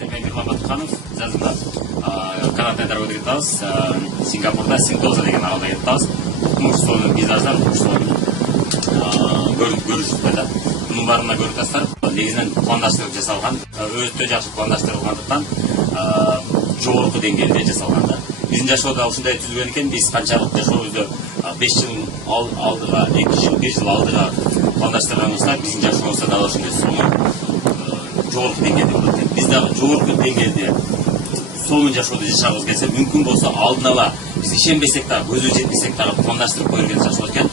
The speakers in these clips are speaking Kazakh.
Мен Мирлан Батуханов, жазында канатта өтіп кетабыз. Сингапурда Синтоза деген аралда кетабыз. Оқымыш визаждан көрүшүп да. Бұның барына көріп тастар, негізінен пландаштырып жасалған, өте жақсы пландаштырылғандықтан жоғарғы деңгейде жасалғанда. Біздің жашоуда осындай түзілген екен, біз қаншалық жашообузду 5 жыл алдыға, 2 жыл, 1 жыл алдыға пландаштырғанымызда, біздің жашообузда да ошондой соңы жоғарғы деңгейде болады. Біз дағы жоғарғы деңгейде сонун жашоодо жашагыбыз келсе, мүмкүн болсо алдын ала биз ишенбесек дагы, көзүбүз жетпесек дагы пландаштырып койгон жашоо экен.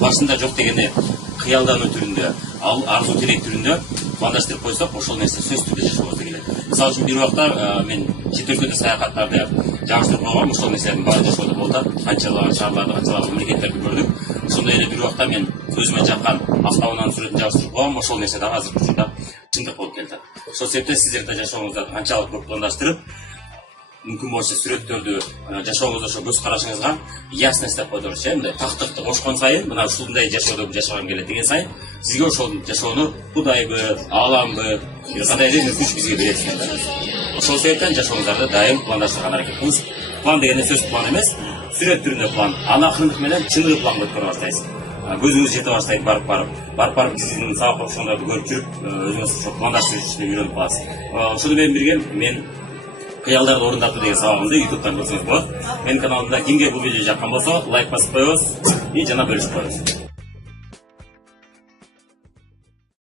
Башында жок дегенде кыялдануу түрүндө, арзуу тилек түрүндө пландаштырып койсок, ошол нерсе сөзсүз түрдө жашообузда келет. Мисалы үчүн бир убакта мен чет өлкөдө саякаттарды жагыштырып койгом, ошол нерселердин баары жашоодо болуп атат. Канчалык шаарларды, канчалык мамлекеттерди көрдүк. Ошондой эле бир убакта мен өзүмө жаккан автоунаанын сүрөтүн жабыштырып койгом, ошол нерсе дагы азыркы учурда чындык болуп келет. Ошол себептен сиздер да жашооңузда канчалык көп пландаштырып, мүмкүн болсо сүрөттөрдү жашооңузда ошо көз карашыңызга ясность деп коедур, мындай тактыкты кошкон сайын, мына ушундай жашоодо жашаган келет деген сайын, сизге ошол жашоону Кудайбы, Ааламбы, кандайдыр күч бизге берет. Ошол себептен жашооңуздарды дайым пландаштырганга аракет кылыңыз. План дегенде сөз план эмес, сүрөт түрүндө план. Аны акырындык менен чыныгы планга өткөрө баштайсыз. Көзүңүз жете баштайт барып сиздин сабак окушуңарды көрүп жүрүп, өзүңүз ошо пландаштырышты үйрөнүп каласыз. Ошону менен бирге мен кыялдарды орундатуу деген сабагымды YouTube'дан көрсөңүз болот. Менин каналымда кимге бул видео жаккан болсо, лайк басып коебуз и жана бөлүшүп коебуз.